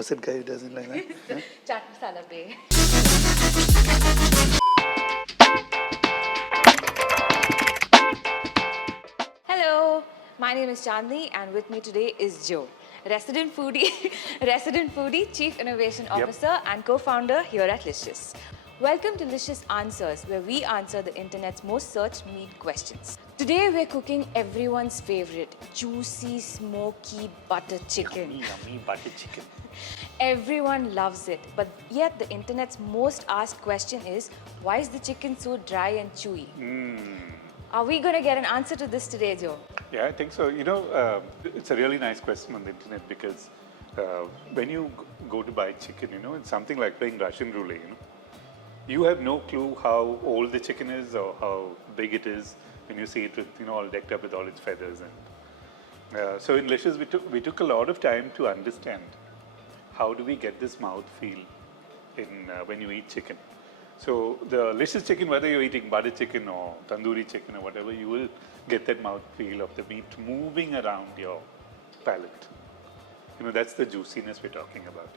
What's that guy who does it like that? Huh? Chaat Masala Bae. Hello, my name is Chandni and with me today is Joe, resident foodie, Chief Innovation Officer and co-founder here at Licious. Welcome to Licious Answers, where we answer the internet's most searched meat questions. Today we're cooking everyone's favorite, juicy, smoky butter chicken. Yummy butter chicken. Everyone loves it, but yet the internet's most asked question is, why is the chicken so dry and chewy? Are we going to get an answer to this today, Joe? Yeah, I think so. It's a really nice question on the internet because when you go to buy chicken, it's something like playing Russian roulette, You have no clue how old the chicken is or how big it is when you see it with, all decked up with all its feathers. And so in Licious, we took a lot of time to understand how do we get this mouth feel when you eat chicken. So the Licious chicken, whether you're eating butter chicken or tandoori chicken or whatever, you will get that mouth feel of the meat moving around your palate. That's the juiciness we're talking about,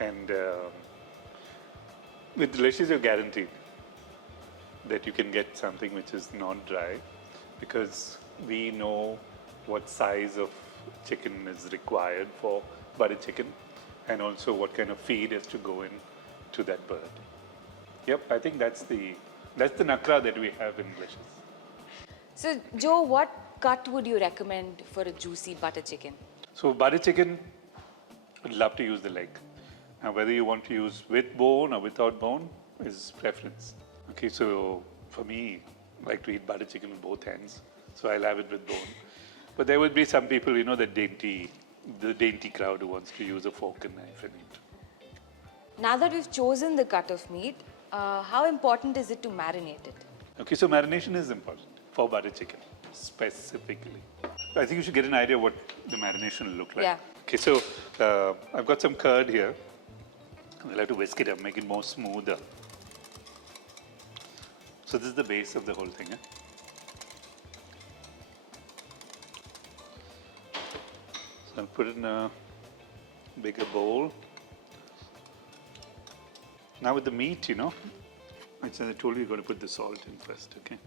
And with Licious, you're guaranteed that you can get something which is not dry because we know what size of chicken is required for butter chicken and also what kind of feed has to go in to that bird. Yep, I think that's the nakra that we have in Licious. So, Joe, what cut would you recommend for a juicy butter chicken? So butter chicken, I'd love to use the leg. Now, whether you want to use with bone or without bone is preference. Okay, so for me, I like to eat butter chicken with both hands, so I'll have it with bone. But there will be some people, the dainty crowd who wants to use a fork and knife and eat. Now that we've chosen the cut of meat, how important is it to marinate it? Okay, so marination is important for butter chicken specifically. I think you should get an idea what the marination will look like. Yeah. Okay, so I've got some curd here. I'll have to whisk it up, make it more smoother. So this is the base of the whole thing. So I'll put it in a bigger bowl. Now with the meat, I told you you're going to put the salt in first, okay?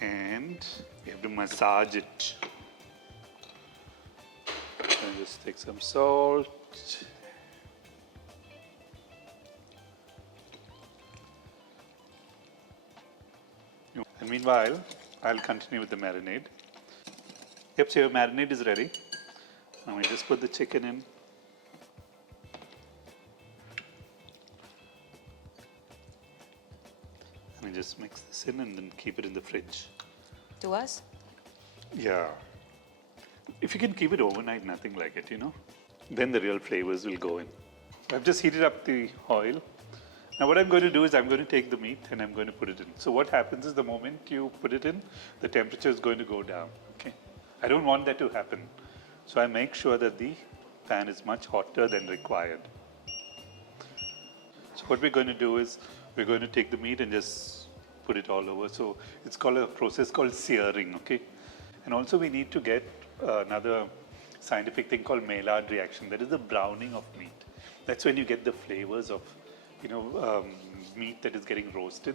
And you have to massage it. And just take some salt. And meanwhile, I'll continue with the marinade. Yep, so your marinade is ready. Now we just put the chicken in. And we just mix this in and then keep it in the fridge. To us? Yeah. If you can keep it overnight, nothing like it, then the real flavors will go in. I've just heated up the oil. Now what I'm going to do is I'm going to take the meat and I'm going to put it in. So what happens is the moment you put it in, the temperature is going to go down. Okay. I don't want that to happen. So I make sure that the pan is much hotter than required. So what we're going to do is we're going to take the meat and just put it all over. So it's called a process called searing, okay? And also we need to get another scientific thing called Maillard reaction. That is the browning of meat. That's when you get the flavors of, meat that is getting roasted.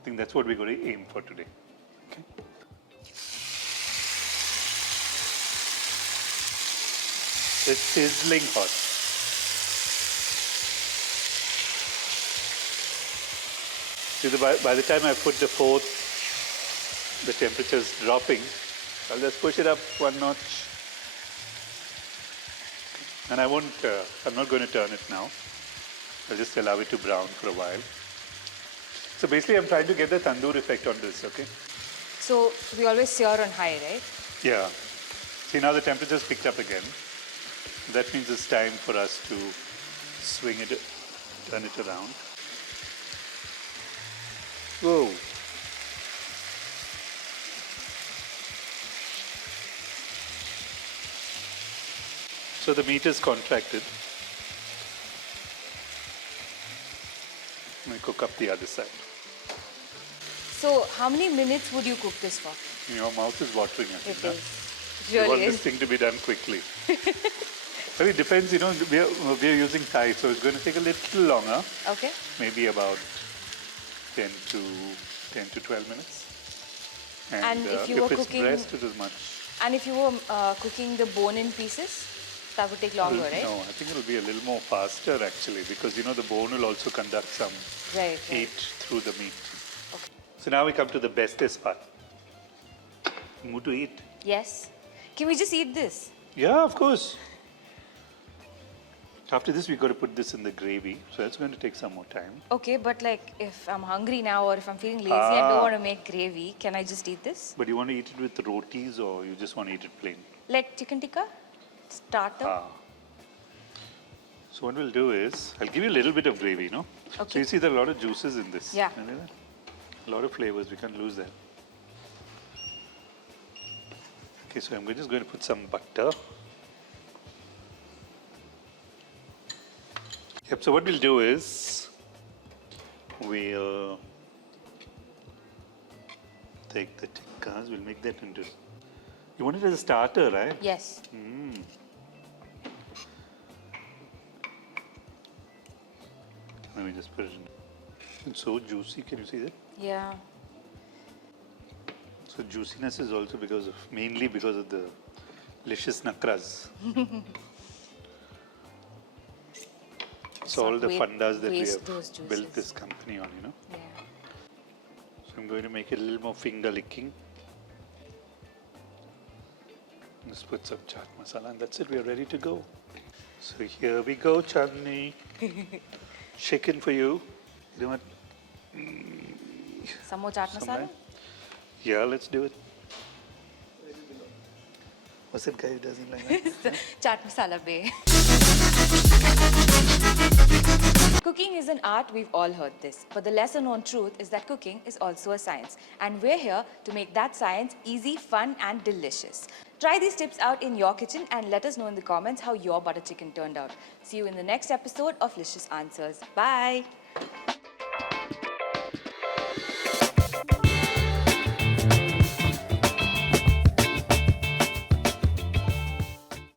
I think that's what we're going to aim for today. Okay. It's sizzling hot. See, by the time I put the fourth, the temperature is dropping. I'll just push it up one notch. And I'm not going to turn it now. I'll just allow it to brown for a while. So basically, I'm trying to get the tandoor effect on this, okay? So we always sear on high, right? Yeah. See, now the temperature's picked up again. That means it's time for us to swing it, turn it around. Whoa. So the meat is contracted. I cook up the other side. So how many minutes would you cook this for? Your mouth is watering. It is. It You want really this is. thing to be done quickly. Well, it depends, we're using Thai, so it's going to take a little longer, Okay. maybe about 10 to 12 minutes. And if you were it's cooking- breast, it is much. And if you were cooking the bone-in pieces, that would take longer, right? No, I think it'll be a little more faster actually, because the bone will also conduct some Right. heat through the meat. Okay. So now we come to the bestest part. Move to eat. Yes. Can we just eat this? Yeah, of course. After this, we've got to put this in the gravy, so that's going to take some more time. Okay, but like if I'm hungry now or if I'm feeling lazy, I don't want to make gravy. Can I just eat this? But you want to eat it with rotis or you just want to eat it plain? Like chicken tikka? Starter? So what we'll do is, I'll give you a little bit of gravy, no? So Okay. you see there are a lot of juices in this. Yeah. A lot of flavors, we can't lose that. Okay, so I'm just going to put some butter. Yep, so what we'll do is, we'll take the tikkas, we'll make that into, you want it as a starter, right? Yes. Let me just put it in. It's so juicy, can you see that? Yeah. So juiciness is also mainly because of the licious nakras. So all the fundas that we waste have those juices. built this company on, Yeah. So I'm going to make it a little more finger licking. Just put some chaat masala and that's it, we are ready to go. So here we go, Chandni. Chicken for you. You know what? Some more chaat masala? Somewhere? Yeah, let's do it. What's that guy who doesn't like that? Chaat Masala Bae. Cooking is an art, we've all heard this. But the lesser known truth is that cooking is also a science. And we're here to make that science easy, fun and delicious. Try these tips out in your kitchen and let us know in the comments how your butter chicken turned out. See you in the next episode of Licious Answers. Bye.